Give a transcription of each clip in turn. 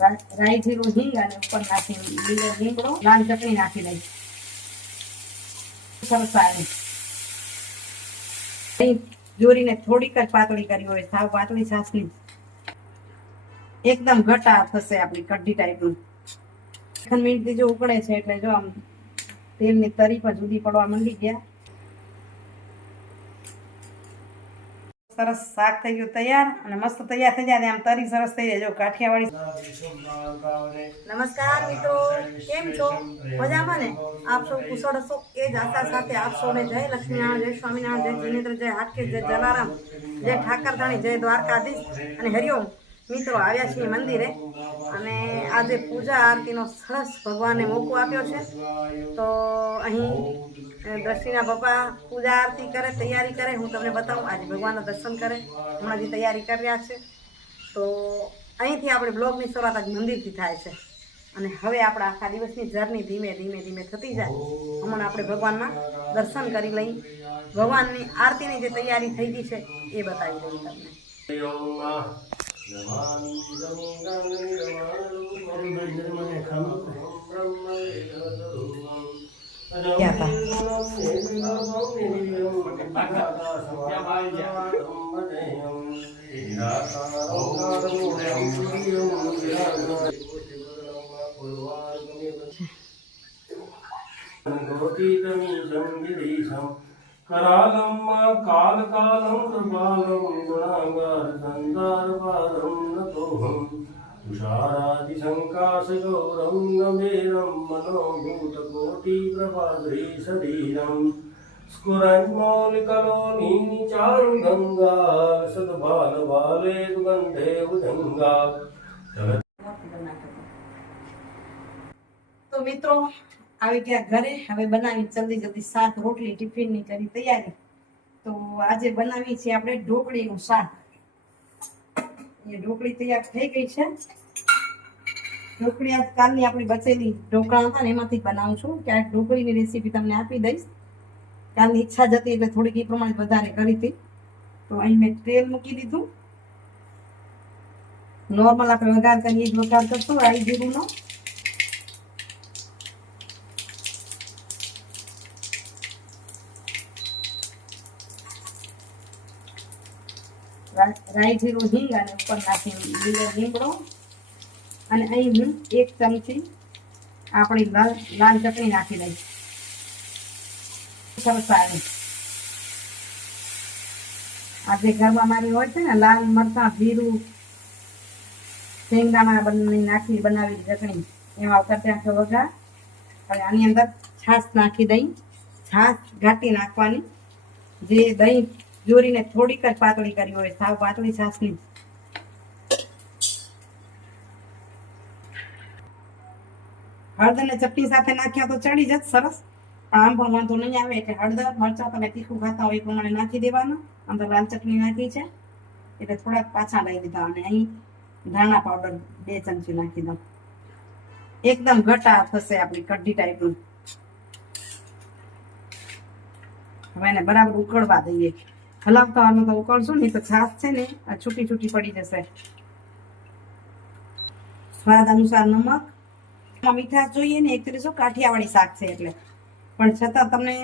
રાઈ જીરું હિંગ અને ઉપર નાખી લીલો લીમડો લાલ ચટણી નાખી દઈ સરસ આવે. જોરીને થોડીક જ પાતળી કરી હોય, સાવ પાતળી છાસની એકદમ ઘટા થશે આપણી કઢી ટાઈપનું મિનિટથી જો ઉકળે છે, એટલે જો આમ તેલની તરી પણ જુદી પડવા માંડી ગયા. સરસ શાક થઈ ગયું તૈયાર અને મસ્ત તૈયાર થઈ જાય આમ તરી સરસ થઈ જાય. જો કાઠિયાવાડી નમસ્કાર મિત્રો, કેમ છો? મજામાં ને? આપ સૌ કુશળ હશો? એ જ આશા સાથે આપ સૌને જય લક્ષ્મીનારાયણ, જય સ્વામિનારાયણ, જય જિનેન્દ્ર, જય હાટકે જય જલારામ, જય ઠાકરધાણી, જય દ્વારકાધીશ અને હરિઓમ મિત્રો આવ્યા છીએ મંદિરે અને આજે પૂજા આરતીનો સરસ ભગવાને મોકો આપ્યો છે. તો અહીં દ્રષ્ટિના પપ્પા પૂજા આરતી કરે, તૈયારી કરે. હું તમને બતાવું, આજે ભગવાનના દર્શન કરે. હમણાં જે તૈયારી કરી રહ્યા છે. તો અહીંથી આપણે બ્લોગની શરૂઆત આજ મંદિરથી થાય છે. અને હવે આપણા આખા દિવસની જર્ની ધીમે ધીમે ધીમે થતી જાય. હમણાં આપણે ભગવાનના દર્શન કરી લઈ, ભગવાનની આરતીની જે તૈયારી થઈ ગઈ છે, એ બતાવી દઉં તમને. करालं कालकालं कृपालं गुणागार सन्दारपारं नतोऽहं तुषारादिशङ्काशगौरं गम्भीरं मनोभूतकोटिप्रभाद्री शरीरं स्फुरन्मौलिकलोनी चारुगङ्गा सद्बालबाले दुगन्धे भुजङ्गा તો મિત્રો આવી ગયા ઘરે હવે બનાવી જલ્દી જલ્દી શાક રોટલી ટિફિનની કરી તૈયારી તો આજે બનાવી છે આપણે ઢોકળીનું શાક ઢોકળી તૈયાર થઈ ગઈ છે. ઢોકળી આજ કાલની આપણી બચેલી ઢોકળા હતા ને એમાંથી બનાવું છું. ક્યારેક ઢોકળીની રેસીપી તમને આપી દઈશ. કાલની ઈચ્છા જ હતી એટલે થોડીક એ પ્રમાણે વધારે કરી હતી. તો અહીં મેં તેલ મૂકી દીધું. નોર્મલ આપણે વઘાર કરીએ જ વઘાર કરશું રાઈ જીરુંનો. રાઈ જીરું હિંગ અને ઉપર નાખી લીલો લીમડો. અને અહીં હું એક ચમચી આપણી લાલ લાલ ચટણી નાખી દઈશ. સરસ આવે. આ જે ઘરમાં મારી હોય છે ને, લાલ મરચાં, જીરું, શેંગદાણા બંને નાખી બનાવેલી ચટણી. એમાં કરતા આખો વઘાર. અને આની અંદર છાશ નાખી દઈ. છાશ ઘાટી નાખવાની. જે દહીં જોરીને થોડીક જ પાતળી કરી હોય, સાવ પાતળી છાશની હળદર ને ચટણી સાથે નાખ્યા તો ચડી જ સરસ. પણ આમ પણ વાંધો નહીં આવે એટલે હળદર, મરચાં તમે તીખું ખાતા હોય એ પ્રમાણે નાખી દેવાના. અંદર લાલ ચટણી નાખી છે. એટલે થોડાક પાછા લઈ દીધા અને અહીં ધાણા પાવડર બે ચમચી નાખી દઉં. એકદમ ઘટા થશે આપણી કઢી ટાઈપનું હવે એને બરાબર ઉકળવા દઈએ. હલાવતા આનું તો ઉકળશું ને તો છાશ છે ને, આ છૂટી છૂટી પડી જશે. સ્વાદ અનુસાર નમક મીઠાશ જોઈએ ને, એક તરીકે શું કાઠિયાવાડી શાક છે એટલે. પણ છતાં તમને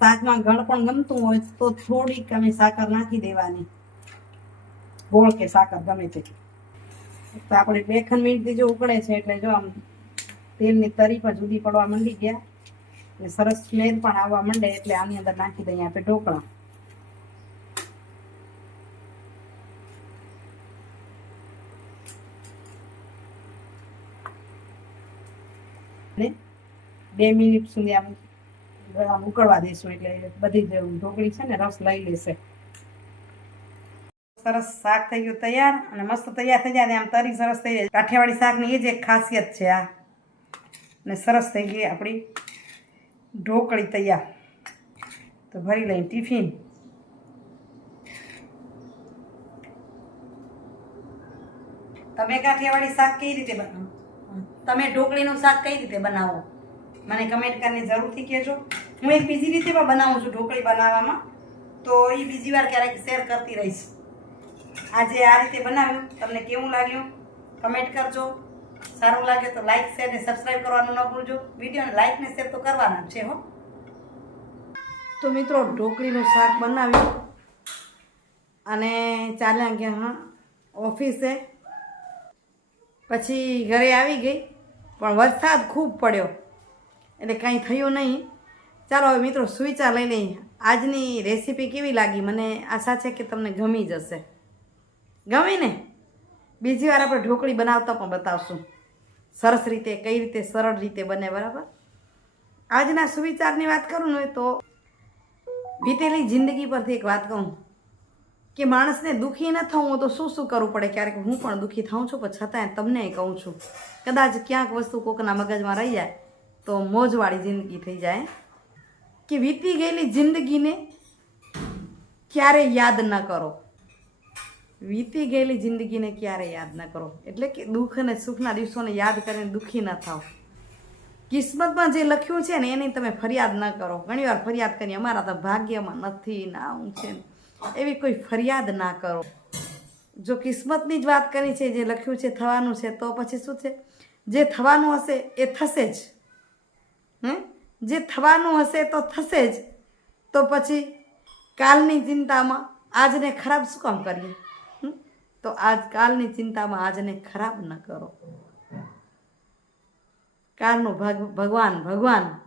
શાકમાં ગળ પણ ગમતું હોય તો થોડીક અમે સાકર નાખી દેવાની. ગોળ કે સાકર ગમે તે. તો આપણે બે ખન મિનિટથી જો ઉકળે છે એટલે જો આમ તેલની તરી પણ જુદી પડવા માંડી ગયા. અને સરસ સ્મેલ પણ આવવા માંડે એટલે આની અંદર નાખી દઈએ આપણે ઢોકળા. અને બે મિનિટ સુધી આમ આમ ઉકળવા દઈશું એટલે બધી જ ઢોકળી છે ને રસ લઈ લેશે. સરસ શાક થઈ ગયું તૈયાર અને મસ્ત તૈયાર થઈ જાય આમ તરી સરસ થઈ જાય. કાઠિયાવાડી શાકની એ જ એક ખાસિયત છે આ. અને સરસ થઈ ગઈ આપણી ઢોકળી તૈયાર. તો ભરી લઈ ટિફિન. તમે કાઠિયાવાડી શાક કઈ રીતે બનાવો? તમે ઢોકળીનું શાક કઈ રીતે બનાવો? મને કમેન્ટ કરીને જરૂરથી કહેજો. હું એક બીજી રીતે પણ બનાવું છું ઢોકળી બનાવવામાં. તો એ બીજી વાર ક્યારેક શેર કરતી રહીશ. આજે આ રીતે બનાવ્યું. તમને કેવું લાગ્યું? કમેન્ટ કરજો. સારું લાગે તો લાઇક શેર ને સબસ્ક્રાઈબ કરવાનું ન ભૂલજો. વિડીયોને લાઇક ને શેર તો કરવાના છે, હો. તો મિત્રો, ઢોકળીનું શાક બનાવ્યું. અને ચાલ્યા ગયા, હા, ઓફિસે. પછી ઘરે આવી ગઈ. પણ વરસાદ ખૂબ પડ્યો. એટલે કાંઈ થયું નહીં. ચાલો હવે મિત્રો સુવિચાર લઈ લઈએ. આજની રેસીપી કેવી લાગી? મને આશા છે કે તમને ગમી જશે ગમી ને? બીજી વાર આપણે ઢોકળી બનાવતા પણ બતાવશું. સરસ રીતે, કઈ રીતે, સરળ રીતે બને, બરાબર? આજના સુવિચારની વાત કરું ને તો વીતેલી જિંદગી પરથી એક વાત કહું. કે માણસને દુઃખી ન થવું તો શું શું કરવું પડે? ક્યારેક હું પણ દુઃખી થાઉં છું, પણ છતાંય તમને કહું છું. કદાચ ક્યાંક વસ્તુ કોકના મગજમાં રહી જાય, તો મોજવાળી જિંદગી થઈ જાય. કે વીતી ગયેલી જિંદગીને ક્યારેય યાદ ન કરો. વીતી ગયેલી જિંદગીને ક્યારે યાદ ન કરો. એટલે કે દુઃખ અને સુખના દિવસોને યાદ કરીને દુઃખી ન થાવ. કિસ્મતમાં જે લખ્યું છે ને, એની તમે ફરિયાદ ન કરો. ઘણીવાર ફરિયાદ કરીએ અમારા તો ભાગ્યમાં નથી ના આવું છે ને. એવી કોઈ ફરિયાદ ના કરો. જો કિસ્મતની જ વાત કરી છે, જે લખ્યું છે, થવાનું છે, તો પછી શું છે? જે થવાનું હશે એ થશે જ. હમ? જે થવાનું હશે તો થશે જ. તો પછી કાલની ચિંતામાં આજને ખરાબ શું કામ કરીએ? તો આજ કાલની ચિંતામાં આજને ખરાબ ન કરો. કાલનું ભગ, ભગવાન ભગવાન.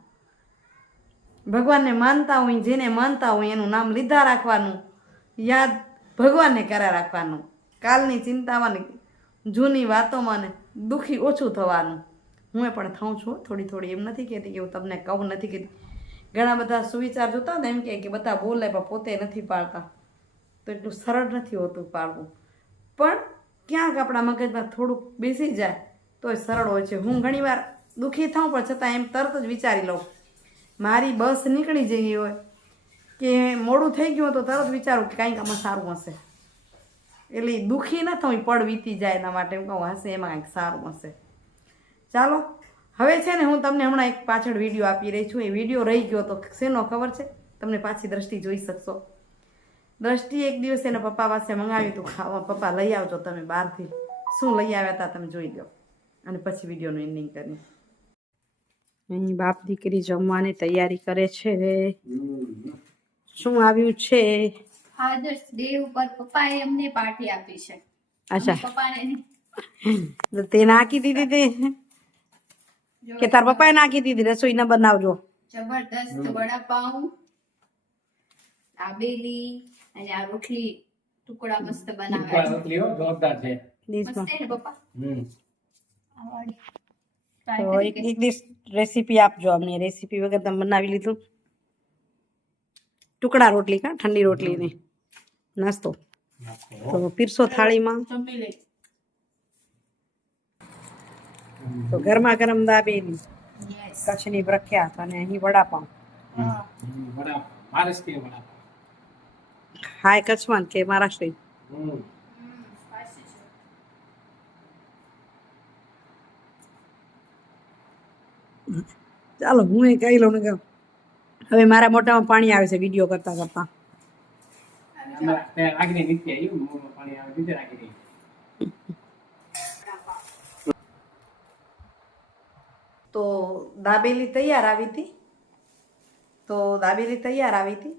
ભગવાનને માનતા હોય, જેને માનતા હોય, એનું નામ લીધા રાખવાનું. યાદ ભગવાનને કર્યા રાખવાનું. કાલની ચિંતામાં જૂની વાતોમાં ને દુઃખી ઓછું થવાનું. હું પણ થઉં છું થોડી થોડી. એમ નથી કહેતી કે હું તમને કહું, નથી કહેતી. ઘણા બધા સુવિચાર જોતા ને એમ કહે કે બધા બોલે પણ પોતે નથી પાડતા. તો એટલું સરળ નથી હોતું પાડવું. પણ ક્યાંક આપણા મગજમાં થોડુંક બેસી જાય તો એ સરળ હોય છે. હું ઘણીવાર દુઃખી થાઉં, પણ છતાં એમ તરત જ વિચારી લઉં. મારી બસ નીકળી જઈ હોય કે મોડું થઈ ગયું તો તરત વિચારું કે કાંઈક આમાં સારું હશે. એટલે દુઃખી ન થવું પડ વીતી જાય એના માટે એમ કહું હશે એમાં કાંઈક સારું હશે. ચાલો હવે છે ને હું તમને હમણાં એક પાછળ વીડિયો આપી રહી છું. એ વીડિયો રહી ગયો તો શેનો ખબર છે? તમને પાછી દ્રષ્ટિ જોઈ શકશો. દ્રષ્ટિ એક દિવસ એના પપ્પા પાસે મંગાવ્યું હતું ખાવા. પપ્પા લઈ આવજો તમે બહારથી. શું લઈ આવ્યા હતા તમે જોઈ લો. અને પછી વિડીયોનું એન્ડિંગ કરી અહીં બાપ દીકરી જમવાની તૈયારી કરે છે. શું આવ્યું છે? ફાધર્સ ડે ઉપર પપ્પાએ અમને પાર્ટી આપી છે. અચ્છા. પપ્પાને તે નાખી દીધી તે? કે તાર પપ્પાએ નાખી દીધી? રસોઈ ન બનાવજો. જબરદસ્ત વડાપાઉં આબેલી અને આ રોટલી ટુકડા મસ્ત બનાવ્યા છે. રોટલી જોરદાર છે. મસ્ત છે પપ્પા? હમ. તો એક એક દિવસ રેસીપી આપજો અમને. રેસીપી વગર તમે બનાવી લીધું. ટુકડા રોટલી કા ઠંડી રોટલીની નાસ્તો. તો પીરસો થાળીમાં. તો ગરમા ગરમ દાબેલી. કચ્છ કચ્છની પ્રખ્યાત અને અહીં વડાપાઉં. હા. હમ, વડા મહારાષ્ટ્રીય વડા હાય કચ્છમાં કે મહારાષ્ટ્રી. ચાલો હું એ કહી લઉં ને કે હવે મારા મોટામાં પાણી આવે છે વીડિયો કરતા કરતા. તો દાબેલી તૈયાર આવી હતી. તો દાબેલી તૈયાર આવી હતી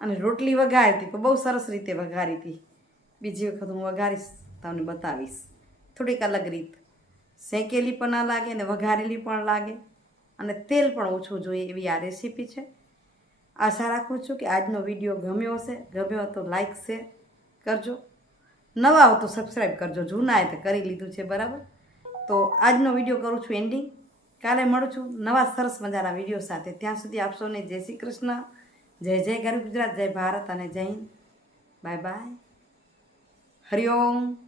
અને રોટલી વઘારી હતી તો બહુ સરસ રીતે વઘારી હતી. બીજી વખત હું વઘારીશ તમને બતાવીશ. થોડીક અલગ રીત. શેકેલી પણ ના લાગે અને વઘારેલી પણ લાગે. અને તેલ પણ ઓછું જોઈએ એવી આ રેસીપી છે. આશા રાખું છું કે આજનો વીડિયો ગમ્યો હશે. ગમ્યો તો લાઈક શેર કરજો. નવા હો તો સબસ્ક્રાઈબ કરજો. જૂના એ તો કરી લીધું છે, બરાબર? તો આજનો વીડિયો કરું છું એન્ડિંગ કાલે મળું છું નવા સરસ મજાના વીડિયો સાથે. ત્યાં સુધી આપ સૌને જય શ્રી કૃષ્ણ, જય જય ગરીબ ગુજરાત, જય ભારત અને જય હિન્દ. Bye bye Hariom